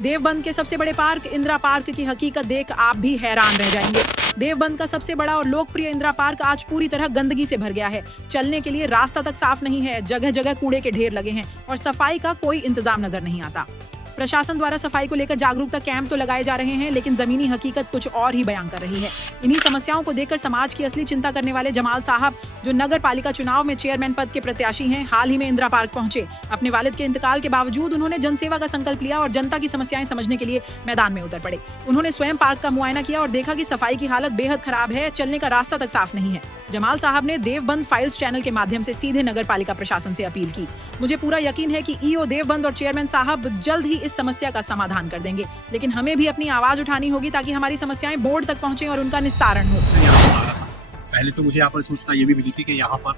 देवबंद के सबसे बड़े पार्क इंदिरा पार्क की हकीकत देख आप भी हैरान रह जाएंगे। देवबंद का सबसे बड़ा और लोकप्रिय इंदिरा पार्क आज पूरी तरह गंदगी से भर गया है। चलने के लिए रास्ता तक साफ नहीं है, जगह जगह कूड़े के ढेर लगे हैं और सफाई का कोई इंतजाम नजर नहीं आता। प्रशासन द्वारा सफाई को लेकर जागरूकता कैंप तो लगाए जा रहे हैं, लेकिन जमीनी हकीकत कुछ और ही बयां कर रही है। इन्हीं समस्याओं को देखकर समाज की असली चिंता करने वाले जमाल साहब, जो नगर पालिका चुनाव में चेयरमैन पद के प्रत्याशी हैं, हाल ही में इंदिरा पार्क पहुंचे। अपने वालिद के इंतकाल के बावजूद उन्होंने जनसेवा का संकल्प लिया और जनता की समस्याएं समझने के लिए मैदान में उतर पड़े। उन्होंने स्वयं पार्क का मुआयना किया और देखा कि सफाई की हालत बेहद खराब है, चलने का रास्ता तक साफ नहीं है। जमाल साहब ने देवबंद फाइल्स चैनल के माध्यम से सीधे नगर पालिका प्रशासन से अपील की। मुझे पूरा यकीन है कि ईओ देवबंद और चेयरमैन साहब जल्द ही इस समस्या का समाधान कर देंगे, लेकिन हमें भी अपनी आवाज उठानी होगी ताकि हमारी समस्याएं बोर्ड तक पहुंचे और उनका निस्तारण हो। पहले तो मुझे यहाँ पर सूचना ये भी मिली थी कि यहाँ पर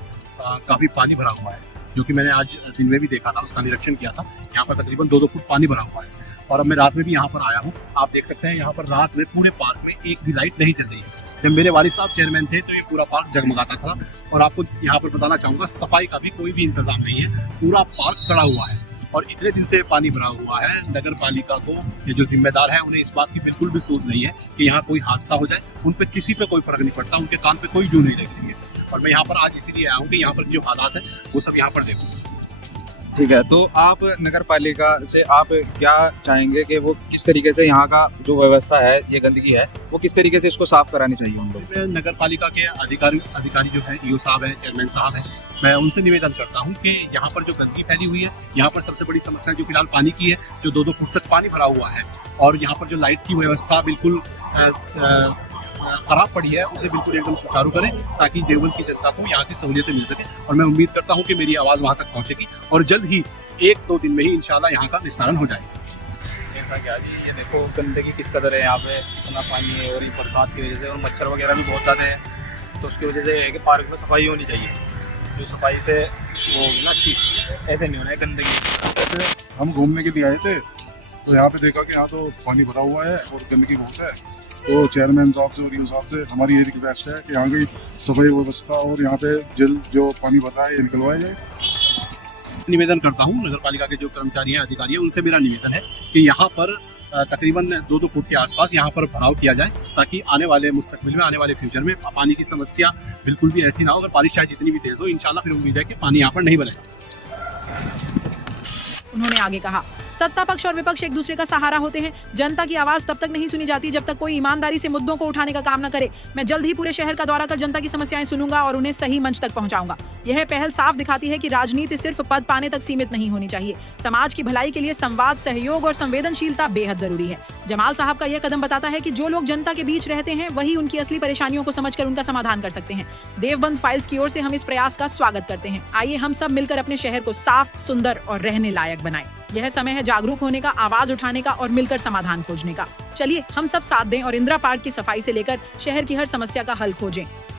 काफी पानी भरा हुआ है, जो कि मैंने आज दिन में भी देखा था, उसका निरीक्षण किया था। यहाँ पर तकरीबन 2-2 फुट पानी भरा हुआ है और अब मैं रात में भी यहाँ पर आया हूँ। आप देख सकते हैं यहाँ पर रात में पूरे पार्क में एक भी लाइट नहीं चल रही है। जब मेरे वालिद साहब चेयरमैन थे तो ये पूरा पार्क जगमगाता था। और आपको यहाँ पर बताना चाहूँगा, सफाई का भी कोई भी इंतजाम नहीं है, पूरा पार्क सड़ा हुआ है और इतने दिन से पानी भरा हुआ है। नगर पालिका को ये जो जिम्मेदार है, उन्हें इस बात की बिल्कुल भी सोच नहीं है कि यहाँ कोई हादसा हो जाए। उन पर किसी पे कोई फर्क नहीं पड़ता, उनके कान पे कोई जू नहीं लगती है। और मैं यहाँ पर आज इसीलिए आया हूँ कि यहाँ पर जो हालात है वो सब यहाँ पर देखूँ। ठीक है, तो आप नगर पालिका से आप क्या चाहेंगे कि वो किस तरीके से यहाँ का जो व्यवस्था है, ये गंदगी है, वो किस तरीके से इसको साफ करानी चाहिए उनको? मैं नगर पालिका के अधिकारी जो है, ईओ साहब हैं, चेयरमैन साहब हैं, मैं उनसे निवेदन करता हूँ कि यहाँ पर जो गंदगी फैली हुई है, यहाँ पर सबसे बड़ी समस्या जो फिलहाल पानी की है, जो 2-2 फुट तक पानी भरा हुआ है और यहाँ पर जो लाइट की व्यवस्था बिल्कुल खराब पड़ी है, उसे बिल्कुल एकदम सुचारू करें ताकि देवबंद की जनता को यहाँ की सहूलियतें मिल सके। और मैं उम्मीद करता हूँ कि मेरी आवाज़ वहाँ तक पहुँचेगी और जल्द ही 1-2 दिन में ही इंशाल्लाह यहाँ का निस्तारण हो जाएगा। ऐसा क्या जी, ये देखो गंदगी किस कदर है यहाँ पे, इतना पानी है और ये बरसात की वजह से और मच्छर वगैरह भी बहुत ज़्यादा है। तो उसकी वजह से है कि पार्क में सफाई होनी चाहिए, जो सफाई से वो होगी ना अच्छी, ऐसे नहीं होना है गंदगी। हम घूमने के लिए आए थे तो यहाँ पे देखा कि यहाँ तो पानी भरा हुआ है और गंदगी बहुत है। तो चेयरमैन साहब से और ईओ साहब से हमारी ये रिक्वेस्ट है कि यहाँ की सफाई व्यवस्था और यहाँ पे जल्द जो पानी भरा है ये निकलवाया जाए। निवेदन करता हूँ नगर पालिका के जो कर्मचारी हैं, अधिकारी हैं, उनसे मेरा निवेदन है कि यहाँ पर तकरीबन 2-2 फुट के आसपास यहाँ पर भराव किया जाए ताकि आने वाले मुस्तकबिल में, आने वाले फ्यूचर में पानी की समस्या बिल्कुल भी ऐसी ना हो। अगर बारिश चाहे जितनी भी तेज हो, इंशाल्लाह फिर उम्मीद है कि पानी यहाँ पर नहीं बनेगा। उन्होंने आगे कहा, सत्ता पक्ष और विपक्ष एक दूसरे का सहारा होते हैं। जनता की आवाज तब तक नहीं सुनी जाती जब तक कोई ईमानदारी से मुद्दों को उठाने का काम न करे। मैं जल्द ही पूरे शहर का दौरा कर जनता की समस्याएं सुनूंगा और उन्हें सही मंच तक पहुंचाऊंगा। यह पहल साफ दिखाती है कि राजनीति सिर्फ पद पाने तक सीमित नहीं होनी चाहिए। समाज की भलाई के लिए संवाद, सहयोग और संवेदनशीलता बेहद जरूरी है। जमाल साहब का यह कदम बताता है कि जो लोग जनता के बीच रहते हैं, वही उनकी असली परेशानियों को समझकर उनका समाधान कर सकते हैं। देवबंद फाइल्स की ओर से हम इस प्रयास का स्वागत करते हैं। आइए हम सब मिलकर अपने शहर को साफ, सुंदर और रहने लायक बनाएं। यह समय है जागरूक होने का, आवाज उठाने का और मिलकर समाधान खोजने का। चलिए हम सब साथ दें और इंदिरा पार्क की सफाई से लेकर शहर की हर समस्या का हल खोजें।